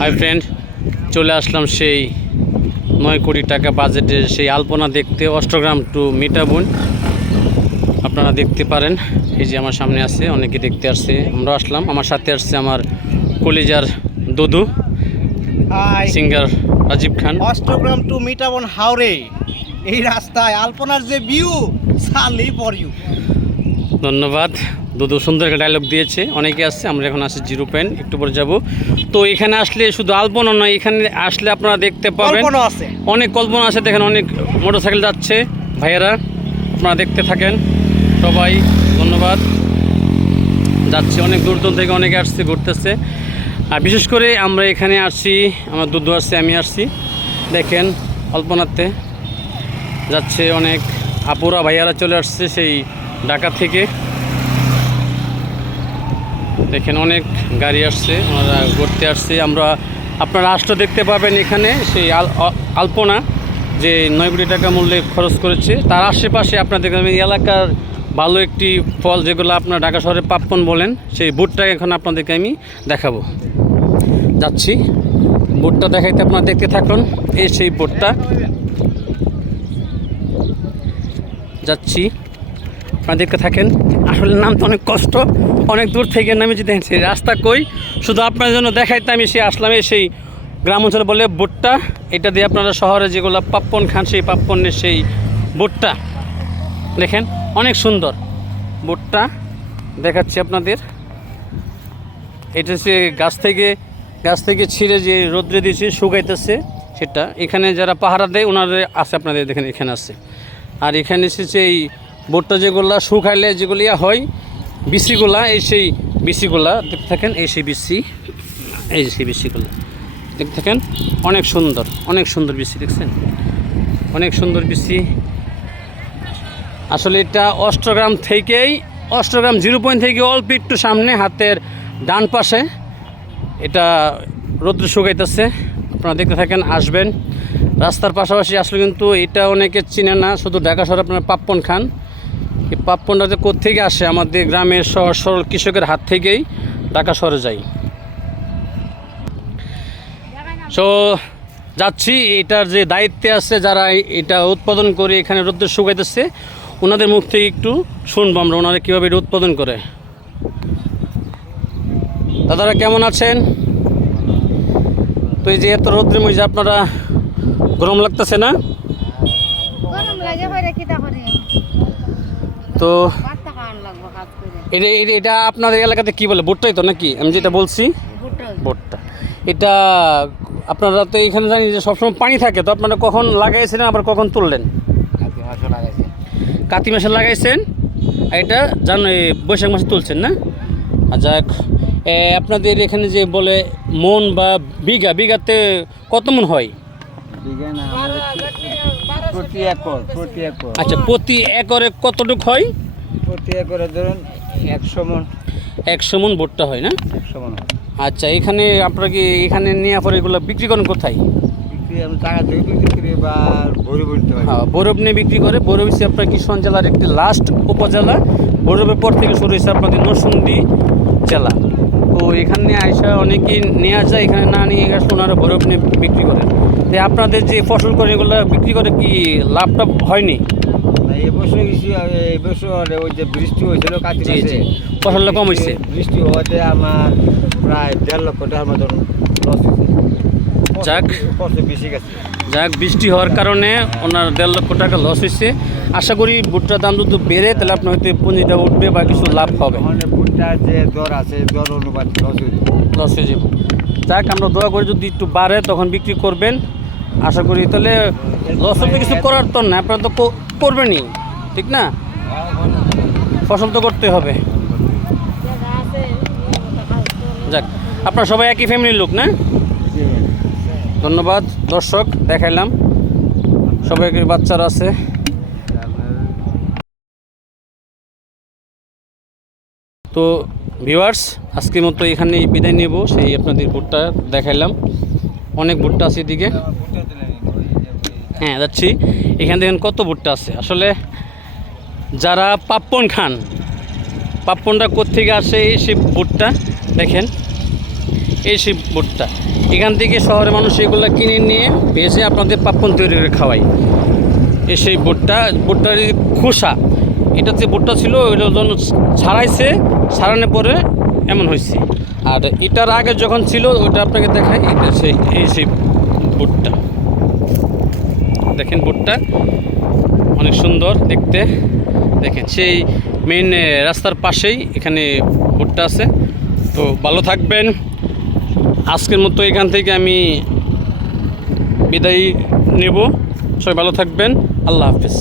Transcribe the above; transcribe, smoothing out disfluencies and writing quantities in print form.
Hi friend, চলে আসলাম সেই 9 কোটি টাকা বাজেটের সেই আলপনা দেখতে, অষ্টগ্রাম টু মিঠাপুর। আপনারা দেখতে পারেন, এই যে আমার সামনে আছে, অনেকে দেখতে আসছে। আমরা আসলাম, আমার সাথে আসছে আমার কলিজার দুদু সিঙ্গার রাজীব খান। অষ্টগ্রাম টু মিঠাপুর হাওড়ে এই রাস্তায় আলপনার যে ভিউ, সালি ফর ইউ। ধন্যবাদ দুদু, সুন্দর একটা ডায়লগ দিয়েছে। অনেকে আসছে, আমরা এখন আসছি 0 পয়েন্ট, একটু পরে যাব। তো এখানে আসলে শুধু আলপনা নয়, এখানে আসলে আপনারা দেখতে পাবেন অনেক কল্পনা আছে। দেখেন অনেক মোটরসাইকেল যাচ্ছে, ভাইয়েরা আপনারা দেখতে থাকেন সবাই। ধন্যবাদ। যাচ্ছে অনেক দূর দূর থেকে, অনেকে আসছে, ঘুরতেছে। আর বিশেষ করে আমরা এখানে আসছি, আমার দুদু আসছে, আমি আসছি। দেখেন আলপনাতে যাচ্ছে অনেক আপুরা, ভাইয়ারা চলে আসছে সেই ঢাকা থেকে। দেখেন অনেক গাড়ি আসছে, ওনারা ঘুরতে আসছে। আপনারা আসলে দেখতে পাবেন এখানে সেই আলপনা যে 9 কোটি টাকা মূল্যে খরচ করেছে। তার আশেপাশে আপনাদের এলাকার ভালো একটি ফল, যেগুলো আপনার ঢাকা শহরে পাপ্পন বলেন, সেই বুটটা এখন আপনাদেরকে আমি দেখাবো। যাচ্ছি বুটটা দেখাইতে, আপনারা দেখতে থাকুন। এই সেই বুটটা, যাচ্ছি, আপনারা দেখতে থাকেন। আসলে নামতে অনেক কষ্ট, অনেক দূর থেকে নামে যেতে সেই রাস্তা কই, শুধু আপনার জন্য দেখাইতে আমি আসলাম। সেই গ্রাম অঞ্চলে বলে বুটটা, এটা দিয়ে আপনারা শহরে যেগুলো পাপ্পন খান, সেই পাপ্পনের সেই বুটটা দেখেন, অনেক সুন্দর বুটটা দেখাচ্ছি আপনাদের। এটা হচ্ছে গাছ থেকে ছিঁড়ে যে রোদ্রে দিয়েছে, শুকাইতেছে সেটা। এখানে যারা পাহারা দেয় ওনাদের আছে, আপনাদের দেখেন এখানে আছে। আর এখানে এসেছে এই বুটটা যেগুলা শুকাইলে যেগুলো হয়, বিসিগুলা, এই সেই বিসিগুলা দেখতে থাকেন। এই সেই বিসি, এই সেই বিসিগুলা দেখতে থাকেন। অনেক সুন্দর বিসি, দেখছেন অনেক সুন্দর বিসি। আসলে এটা অষ্টগ্রাম 0 পয়েন্ট থেকে অল্প একটু সামনে, হাতের ডান পাশে এটা রৌদ্র শুকাইতেছে। আপনারা দেখতে থাকেন, আসবেন। রাস্তার পাশাপাশি আসলে কিন্তু এটা অনেকে চিনে না, শুধু ঢাকা শহরে আপনারা পাপ্পন খান। এই পাপ্পনটা যে কোত্থেকে আসে, আমাদের গ্রামের সহজ সরল কৃষকের হাত থেকেই ঢাকা শহরে যাই। সো যাচ্ছি, এটার যে দায়িত্বে আছে যারা এটা উৎপাদন করে এখানে রোদ্র শুকাইতেছে, ওনাদের মুখ থেকে একটু শুনবো আমরা, ওনারা কীভাবে এটা উৎপাদন করে। দাদারা কেমন আছেন? তো এই যে এত রোদ্রের মধ্যে আপনারা গরম লাগতেছে না? তো এটা আপনাদের এলাকাতে কি বলে, ভুট্টাই তো নাকি? আমি যেটা বলছি ভুট্টা। এটা আপনারা তো এখানে জানি যে সবসময় পানি থাকে, তো আপনারা কখন লাগাইছেন আবার কখন তুললেন? কাতি মাসে লাগাইছেন, আর এটা বৈশাখ মাসে তুলছেন না? আর যাক, আপনাদের এখানে যে বলে মন বা বিঘাতে কত মন হয়? আচ্ছা, প্রতি একরে কতটুক হয়? প্রতি একরে ধরুন 100 মন ভুট্টা হয় না? 100 মন। আচ্ছা, এখানে আপনারা কি এখানে নেওয়ার পরে এগুলো বিক্রি করেন কোথায়? বরফ নিয়ে বিক্রি করে। বরফ হচ্ছে আপনার কিশোরগঞ্জ জেলার একটি লাস্ট উপজেলা। বরফের পর থেকে শুরু হয়েছে আপনাদের নরসিংদী জেলা। তো এখানে আইসা অনেকেই নেওয়া যায়, এখানে না নিয়ে গেছে ওনারা বরফ নিয়ে বিক্রি করেন। তো আপনাদের যে ফসল করে এগুলো বিক্রি করে কি লাভটা হয়নি? এবছর ওই যে বৃষ্টি হয়েছিল, ফসলটা কম হয়েছে। বৃষ্টি হওয়াতে আমার প্রায় 1.5 লক্ষ টাকার মতন লস হয়েছে। যাক, বৃষ্টি হওয়ার কারণে ওনার 1.5 লক্ষ টাকা লস হয়েছে। আশা করি ভুট্টার দাম যদি বেড়ে, তাহলে আপনার হয়তো পুঁজিটা উঠবে বা কিছু লাভ হবে। ভুট্টার যে দর আছে, দর অনুপাত লস হয়ে যাবে। যাক, আমরা দোয়া করি যদি একটু বাড়ে তখন বিক্রি করবেন, আশা করি। তাহলে লস হলে কিছু করার তো না, আপনারা তো করবেনই, ঠিক না? ফসল তো করতে হবে। যাক, আপনারা সবাই একই ফ্যামিলির লোক না? ধন্যবাদ। দর্শক দেখাইলাম, সবাইকে বাচ্চারা আছে। তো ভিউয়ার্স, আজকের মতো এখানেই বিদায় নেব। সেই আপনাদের ভুট্টা দেখাইলাম, অনেক ভুট্টা আছে এদিকে। হ্যাঁ, যাচ্ছি। এখানে দেখেন কত ভুট্টা আছে। আসলে যারা পাপ্পন খান, পাপ্পনটা কোত্থেকে আসে, সেই ভুট্টা দেখেন। এই সেই ভুট্টা। এখান থেকে শহরের মানুষ এগুলো কিনে নিয়ে ভেজে আপনাদের পাপ্পন তৈরি করে খাওয়াই। এই সেই ভুট্টার যে খোসা, এটা যে ভুট্টা ছিল ওইটা যখন ছাড়াইছে, ছাড়ানোর পরে এমন হয়েছে। আর এটার আগে যখন ছিল ওইটা আপনাকে দেখাই, এটা সেই ভুট্টা। দেখেন ভুট্টা অনেক সুন্দর দেখতে। দেখেন সেই মেইন রাস্তার পাশেই এখানে ভুট্টা আছে। তো ভালো থাকবেন। আজকের মতো এখান থেকে আমি বিদায় নেব। সবাই ভালো থাকবেন। আল্লাহ হাফেজ।